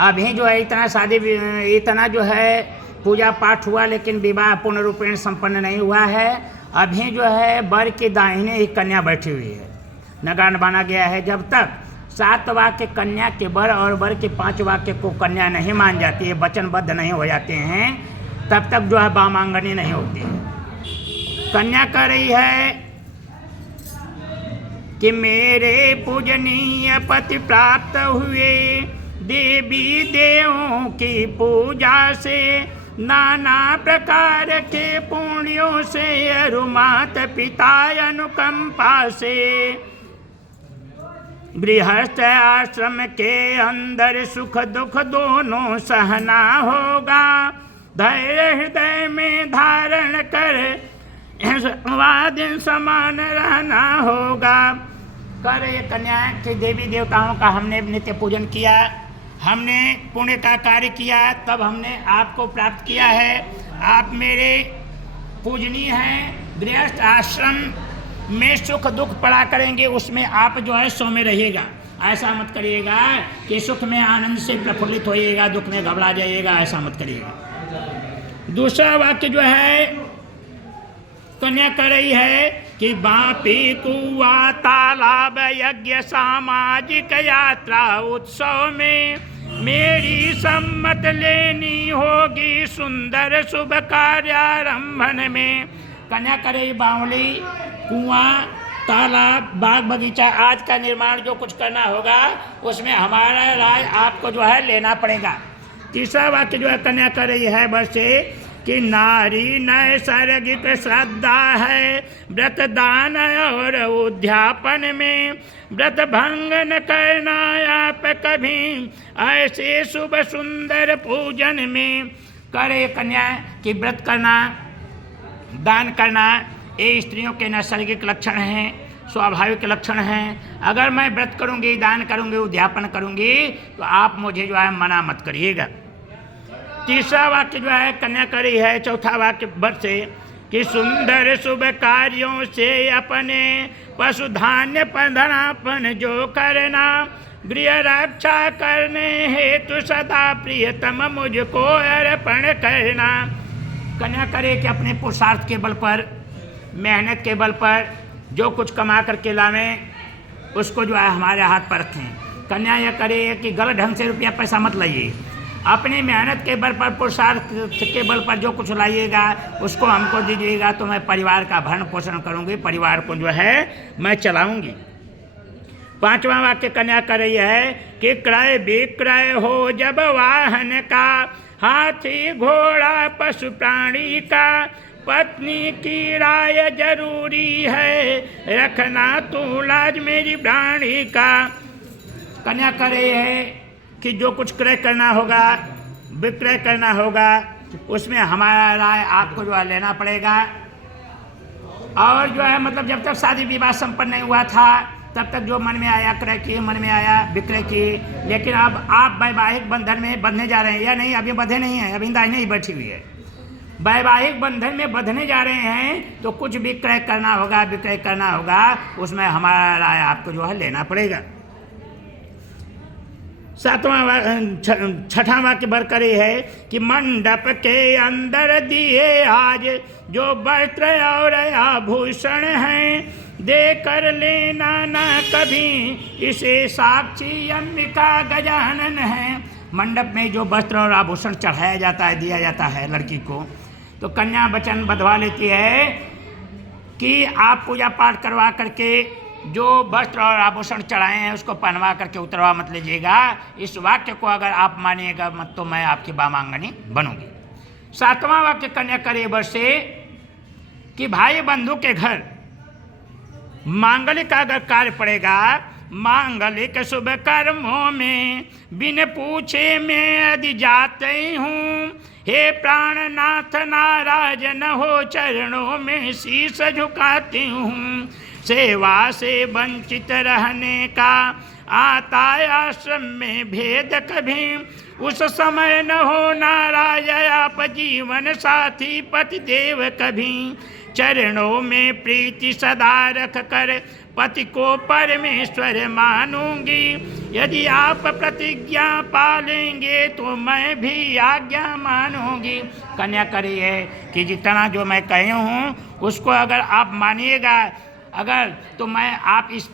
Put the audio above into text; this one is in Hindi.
अभी जो है इतना जो है पूजा पाठ हुआ, लेकिन विवाह पूर्ण रूपेण संपन्न नहीं हुआ है। अभी जो है वर के दाहिने ही कन्या बैठी हुई है। नगान बाना गया है, जब तक 7 वाक्य कन्या के वर और वर के 5 वाक्य को कन्या नहीं मान जाती है, वचनबद्ध नहीं हो जाते हैं, तब तक जो है वामांगनी नहीं होती है। कन्या कह रही है कि मेरे पूजनीय पति प्राप्त हुए, देवी देवों की पूजा से, नाना प्रकार के पुण्यों से, अरुमात पिता अनुकंपा से। गृहस्थ आश्रम के अंदर सुख दुख दोनों सहना होगा, धैर्य हृदय में धारण कर दिन समान रहना होगा। कर ये कन्या के देवी देवताओं का हमने नित्य पूजन किया, हमने पुण्य का कार्य किया, तब हमने आपको प्राप्त किया है। आप मेरे पूजनीय हैं। गृहस्थ आश्रम में सुख दुख पड़ा करेंगे, उसमें आप जो है सो में रहिएगा। ऐसा मत करिएगा कि सुख में आनंद से प्रफुल्लित होइएगा, दुख में घबरा जाइएगा, ऐसा मत करिएगा। दूसरा वाक्य जो है कन्या कर रही है कि बापी कुआ तालाब यज्ञ सामाजिक यात्रा उत्सव में मेरी सम्मत लेनी होगी, सुंदर शुभ कार्यारंभन में। कन्या करे बावली, कुआं, तालाब, बाग बगीचा आज का निर्माण जो कुछ करना होगा उसमें हमारा राय आपको जो है लेना पड़ेगा। तीसरा वाक्य जो है कन्या कर रही है बस से कि नारी नैसर्गिक श्रद्धा है, व्रत दान और उद्यापन में, व्रत भंग न करना आप कभी, ऐसे शुभ सुंदर पूजन में। करे कन्या कि व्रत करना, दान करना ये स्त्रियों के नैसर्गिक लक्षण हैं, स्वाभाविक लक्षण हैं। अगर मैं व्रत करूंगी, दान करूंगी, उद्यापन करूंगी तो आप मुझे जो है मना मत करिएगा। तीसरा वाक्य जो है कन्या करी है, चौथा वाक्य वर से कि सुंदर शुभ कार्यों से अपने पशु धान्य पधनापन जो करना, गृह रक्षा करने हेतु सदा प्रियतम मुझको अर्पण करना। कन्या करे कि अपने पुरुषार्थ के बल पर, मेहनत के बल पर जो कुछ कमा करके लावें उसको जो है हमारे हाथ पर रखें। कन्या यह करे कि गलत ढंग से रुपया पैसा मत लाइए, अपनी मेहनत के बल पर, पुरुषार्थ के बल पर जो कुछ लाइएगा उसको हमको दीजिएगा, तो मैं परिवार का भरण पोषण करूंगी, परिवार को जो है मैं चलाऊंगी। पांचवा वाक्य कन्या कर रही है कि क्रय विक्रय हो जब वाहन का, हाथी घोड़ा पशु प्राणी का, पत्नी की राय जरूरी है, रखना तू लाज मेरी प्राणी का। कन्या कर रही है कि जो कुछ क्रय करना होगा, विक्रय करना होगा, उसमें हमारा राय आपको जो है लेना पड़ेगा। और जो है मतलब जब तक शादी विवाह संपन्न नहीं हुआ था तब तक जो मन में आया क्रय किए, मन में आया विक्रय किए, लेकिन अब आप वैवाहिक बंधन में बंधने जा रहे हैं या नहीं? अभी बंधे नहीं हैं, अभी दाहिने ही बैठी हुई है। वैवाहिक बंधन में बंधने जा रहे हैं तो कुछ विक्रय करना होगा, विक्रय करना होगा, उसमें हमारा राय आपको जो है लेना पड़ेगा। छठा वाक्य वर करे है कि मंडप के अंदर दिए आज जो वस्त्र और आभूषण हैं, दे कर लेना ना कभी, इसे साक्षी अंबिका गजानन है। मंडप में जो वस्त्र और आभूषण चढ़ाया जाता है, दिया जाता है लड़की को, तो कन्या वचन बंधवा लेती है कि आप पूजा पाठ करवा करके जो वस्त्र और आभूषण चढ़ाए हैं उसको पहनवा करके उतरवा मत लीजिएगा। इस वाक्य को अगर आप मानिएगा मत तो मैं आपकी वामांगनी बनूंगी। सातवां वाक्य कन्या करे वर से कि भाई बंधु के घर मांगलिक अगर कार्य पड़ेगा, मांगलिक शुभ कर्मों में बिन पूछे मैं यदि जाते हूँ, हे प्राणनाथ नाराज न हो, चरणों में शीश झुकाती हूँ। सेवा से वंचित रहने का आता आश्रम में भेद कभी, उस समय न हो नाराज आप जीवन साथी पति देव कभी। चरणों में प्रीति सदा रख कर पति को परमेश्वर मानूंगी, यदि आप प्रतिज्ञा पालेंगे तो मैं भी आज्ञा मानूंगी। कन्या करिए कि जितना जो मैं कही हूँ उसको अगर आप मानिएगा अगर तो मैं आप इस